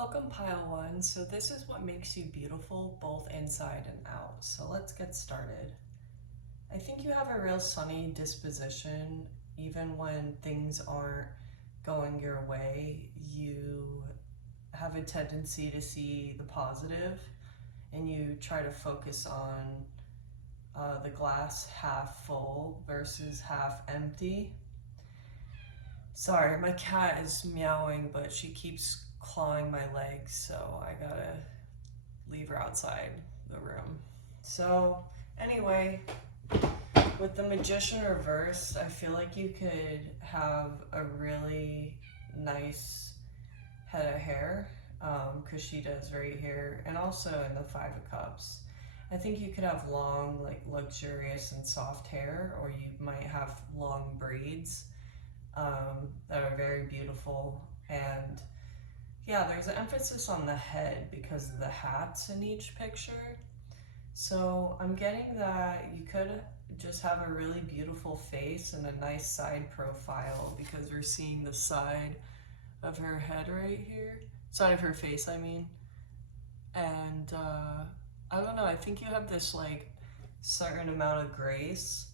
Welcome, Pile One. So this is what makes you beautiful, both inside and out. So let's get started. I think you have a real sunny disposition. Even when things aren't going your way, you have a tendency to see the positive, and you try to focus on the glass half full versus half empty. Sorry, my cat is meowing, but she keeps clawing my legs, so I gotta leave her outside the room. So, anyway, with the Magician reversed, I feel like you could have a really nice head of hair, because she does right here, and also in the Five of Cups. I think you could have long, like luxurious and soft hair, or you might have long braids that are very beautiful. And yeah, there's an emphasis on the head because of the hats in each picture. So I'm getting that you could just have a really beautiful face and a nice side profile, because we're seeing the side of her head right here. Side of her face, I mean. And I don't know, I think you have this like certain amount of grace.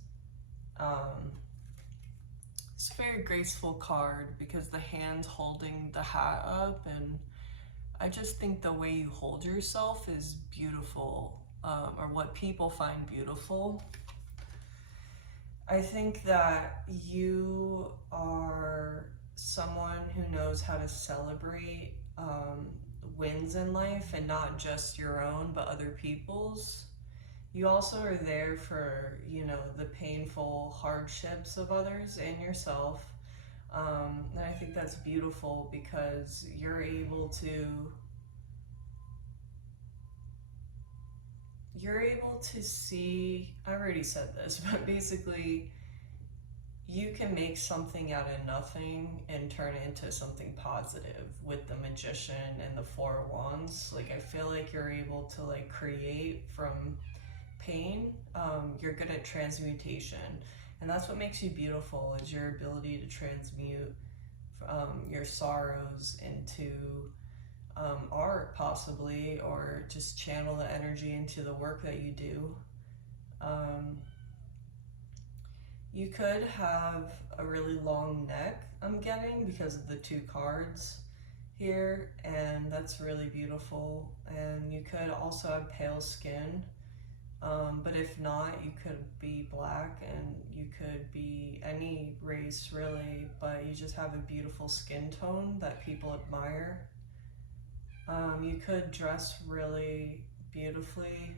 It's a very graceful card because the hand's holding the hat up, and I just think the way you hold yourself is beautiful, or what people find beautiful. I think that you are someone who knows how to celebrate wins in life, and not just your own, but other people's. You also are there for, the painful hardships of others and yourself. And I think that's beautiful because you're able to see, I already said this, but basically you can make something out of nothing and turn it into something positive with the Magician and the Four of Wands. Like, I feel like you're able to like create from pain. You're good at transmutation, and that's what makes you beautiful, is your ability to transmute your sorrows into art, possibly, or just channel the energy into the work that you do. You could have a really long neck, I'm getting, because of the two cards here, and that's really beautiful. And you could also have pale skin, but if not, you could be black, and you could be any race really, but you just have a beautiful skin tone that people admire. You could dress really beautifully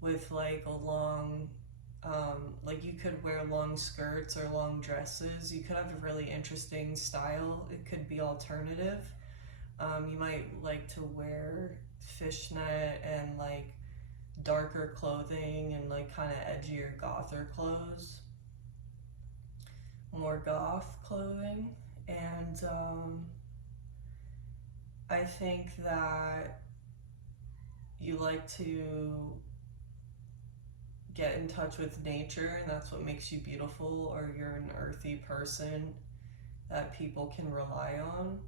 with like a long, like you could wear long skirts or long dresses. You could have a really interesting style. It could be alternative. You might like to wear fishnet and like darker clothing and like kind of edgier gother clothes, more goth clothing. And I think that you like to get in touch with nature, and that's what makes you beautiful, or you're an earthy person that people can rely on.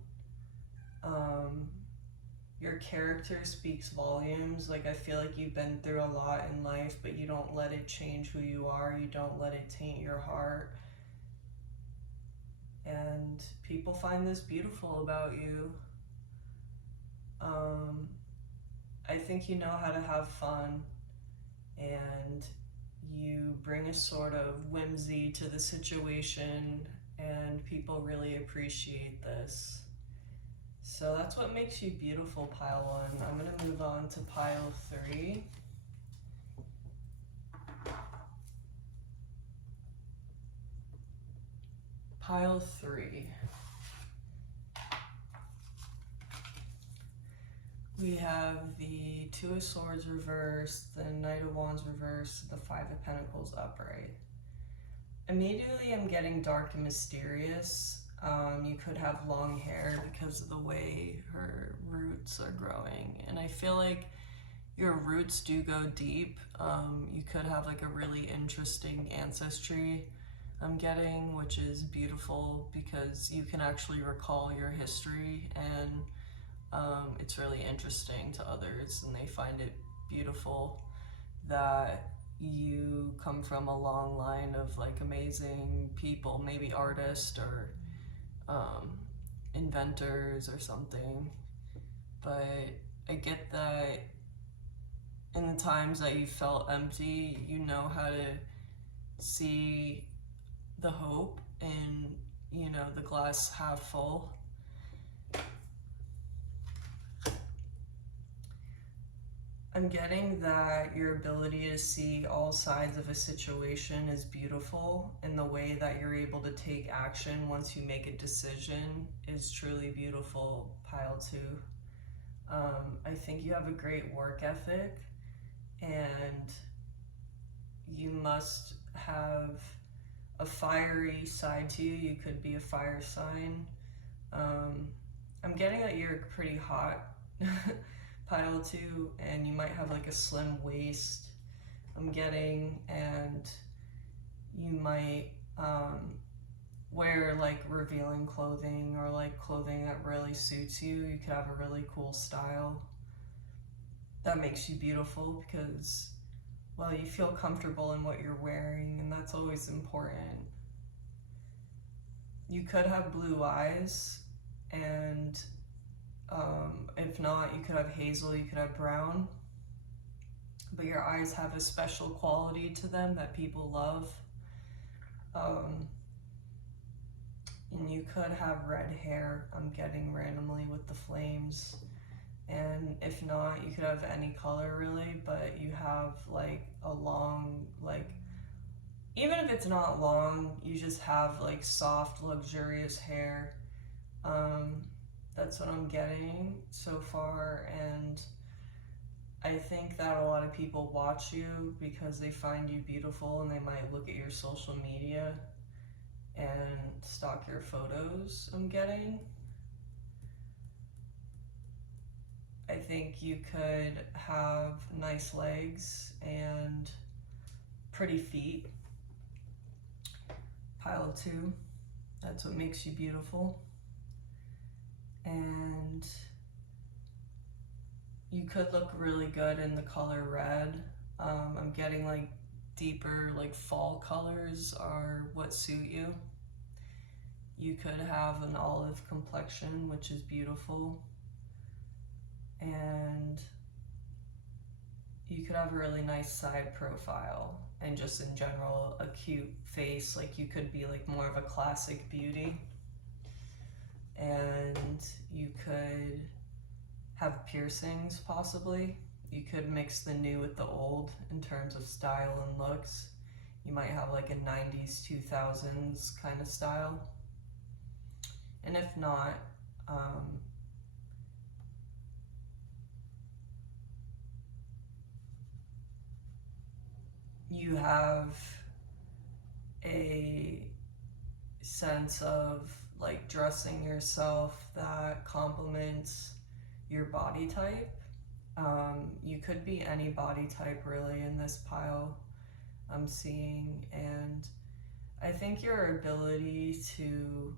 Your character speaks volumes. Like, I feel like you've been through a lot in life, but you don't let it change who you are. You don't let it taint your heart. And people find this beautiful about you. I think you know how to have fun, and you bring a sort of whimsy to the situation, and people really appreciate this. So that's what makes you beautiful, Pile One. I'm going to move on to Pile Three. Pile Three. We have the Two of Swords reversed, the Knight of Wands reversed, the Five of Pentacles upright. Immediately I'm getting dark and mysterious. You could have long hair because of the way her roots are growing, and I feel like your roots do go deep. You could have like a really interesting ancestry, I'm getting, which is beautiful because you can actually recall your history and It's really interesting to others and they find it beautiful that you come from a long line of like amazing people, maybe artists or inventors or something. But I get that in the times that you felt empty, you know how to see the hope and, you know, the glass half full. I'm getting that your ability to see all sides of a situation is beautiful, and the way that you're able to take action once you make a decision is truly beautiful, pile 2. I think you have a great work ethic, and you must have a fiery side to you. You could be a fire sign. I'm getting that you're pretty hot, pile 2, and you might have like a slim waist, I'm getting, and you might wear like revealing clothing or like clothing that really suits you. You could have a really cool style that makes you beautiful because, well, you feel comfortable in what you're wearing, and that's always important. You could have blue eyes, and if not, you could have hazel, you could have brown, but your eyes have a special quality to them that people love. And you could have red hair, I'm getting randomly with the flames. And if not, you could have any color really, but you have like a long, like, even if it's not long, you just have like soft, luxurious hair. That's what I'm getting so far, and I think that a lot of people watch you because they find you beautiful, and they might look at your social media and stalk your photos, I'm getting. I think you could have nice legs and pretty feet. Pile 2, that's what makes you beautiful. And you could look really good in the color red. I'm getting like deeper, like fall colors are what suit you. You could have an olive complexion, which is beautiful. And you could have a really nice side profile, and just in general, a cute face. Like you could be like more of a classic beauty. And you could have piercings possibly. You could mix the new with the old in terms of style and looks. You might have like a 90s, 2000s kind of style. And if not, you have a sense of like dressing yourself that complements your body type. You could be any body type really in this pile I'm seeing, and I think your ability to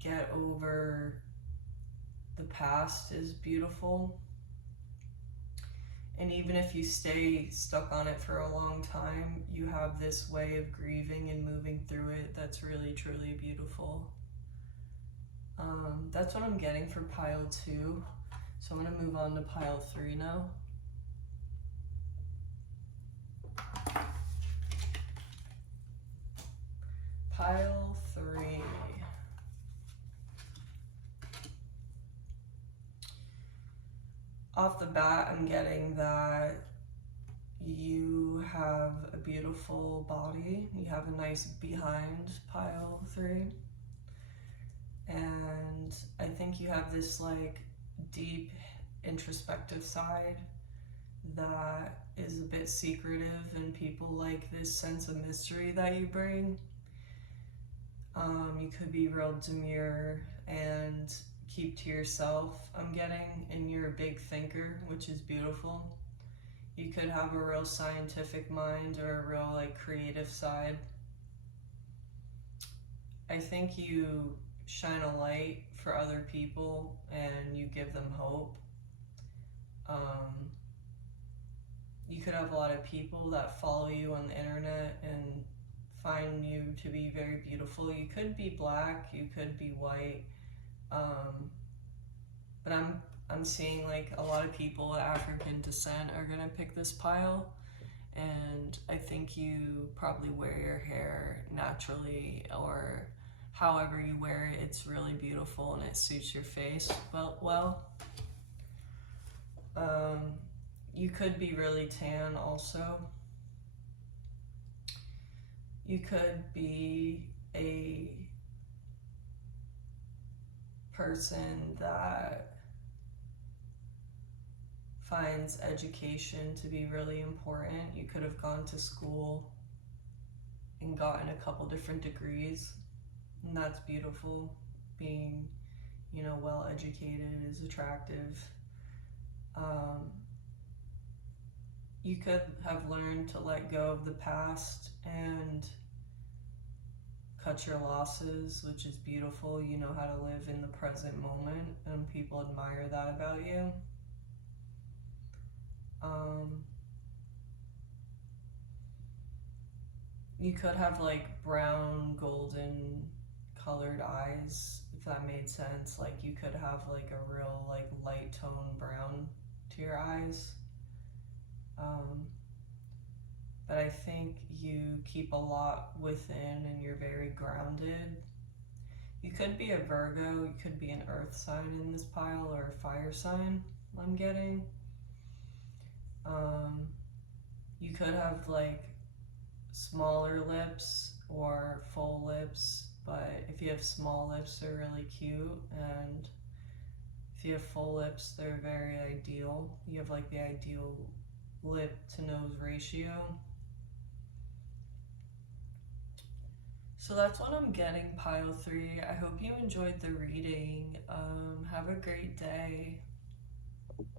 get over the past is beautiful. And even if you stay stuck on it for a long time, you have this way of grieving and moving through it that's really, truly beautiful. That's what I'm getting for pile 2. So I'm going to move on to pile 3 now. Pile 3. Off the bat, I'm getting that you have a beautiful body. You have a nice behind, pile 3. And I think you have this like deep introspective side that is a bit secretive, and people like this sense of mystery that you bring. You could be real demure and keep to yourself, I'm getting, and you're a big thinker, which is beautiful. You could have a real scientific mind or a real like creative side. I think you shine a light for other people and you give them hope. You could have a lot of people that follow you on the internet and find you to be very beautiful. You could be black, you could be white, but I'm seeing like a lot of people of African descent are gonna pick this pile, and I think you probably wear your hair naturally, or however you wear it, it's really beautiful and it suits your face well. You could be really tan also. You could be a person that finds education to be really important. You could have gone to school and gotten a couple different degrees, and that's beautiful. Being, well educated is attractive. You could have learned to let go of the past and cut your losses, which is beautiful. You know how to live in the present moment, and people admire that about you. You could have like brown, golden colored eyes, if that made sense. Like you could have like a real like light tone brown to your eyes. But I think you keep a lot within and you're very grounded. You could be a Virgo, you could be an earth sign in this pile, or a fire sign, I'm getting. You could have like smaller lips or full lips, but if you have small lips, they're really cute, and if you have full lips, they're very ideal. You have like the ideal lip to nose ratio. So that's what I'm getting, pile 3. I hope you enjoyed the reading. Have a great day.